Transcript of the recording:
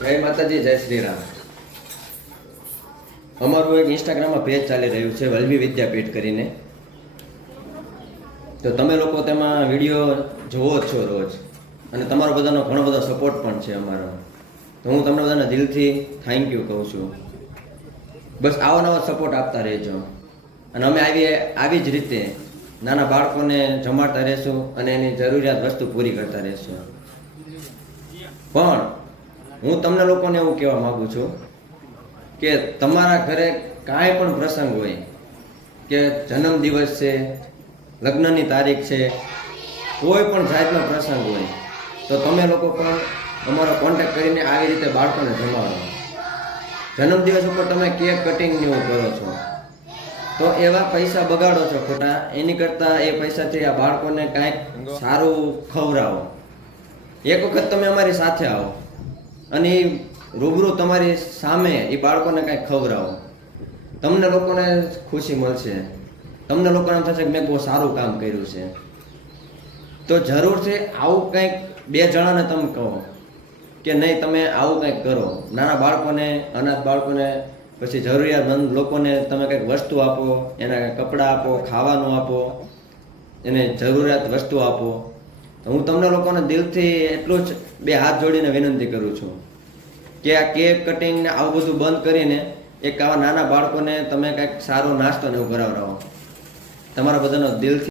જય માતાજી, જય શ્રી રામ. અમારું એક ઇન્સ્ટાગ્રામમાં પેજ ચાલી રહ્યું છે વલ્લભી વિદ્યાપીઠ કરીને. તો તમે લોકો તેમાં વિડીયો જોવો જ છો રોજ, અને તમારો બધાનો ઘણો બધો સપોર્ટ પણ છે અમારો. તો હું તમને બધાને દિલથી થેન્ક યુ કહું છું. બસ આવો નવો સપોર્ટ આપતા રહેજો, અને અમે આવી જ રીતે નાના બાળકોને જમાડતા રહેશું અને એની જરૂરિયાત વસ્તુ પૂરી કરતા રહેશું. પણ હું તમને લોકોને એવું કહેવા માગું છું કે તમારા ઘરે કાંઈ પણ પ્રસંગ હોય, કે જન્મદિવસ છે, લગ્નની તારીખ છે, કોઈ પણ જાતનો પ્રસંગ હોય, તો તમે લોકો પણ અમારો કોન્ટેક્ટ કરીને આવી રીતે બાળકોને જમાડો. જન્મદિવસ ઉપર તમે કેક કટિંગ ને એવું કરો છો, તો એવા પૈસા બગાડો છો ખોટા. એની કરતાં એ પૈસાથી આ બાળકોને કાંઈક સારું ખવડાવો. એક વખત તમે અમારી સાથે આવો અને રૂબરૂ તમારી સામે એ બાળકોને કાંઈક ખવડાવો. તમને લોકોને ખુશી મળશે, તમને લોકોને એમ થશે કે મેં બહુ સારું કામ કર્યું છે. તો જરૂરથી આવું કંઈક બે જણાને તમે કહો કે નહીં, તમે આવું કંઈક કરો. નાના બાળકોને, અનાથ બાળકોને, પછી જરૂરિયાતમંદ લોકોને તમે કંઈક વસ્તુ આપો, એને કપડાં આપો, ખાવાનું આપો, એને જરૂરિયાત વસ્તુ આપો. તો હું તમને લોકોને દિલથી એટલું જ બે હાથ જોડીને વિનંતી કરું છું કે આ કેક કટિંગ ને આવું બધું બંધ કરીને એક આવા નાના બાળકોને તમે કંઈક સારો નાસ્તો ને એવું કરાવડાવો. તમારા બધાનો દિલથી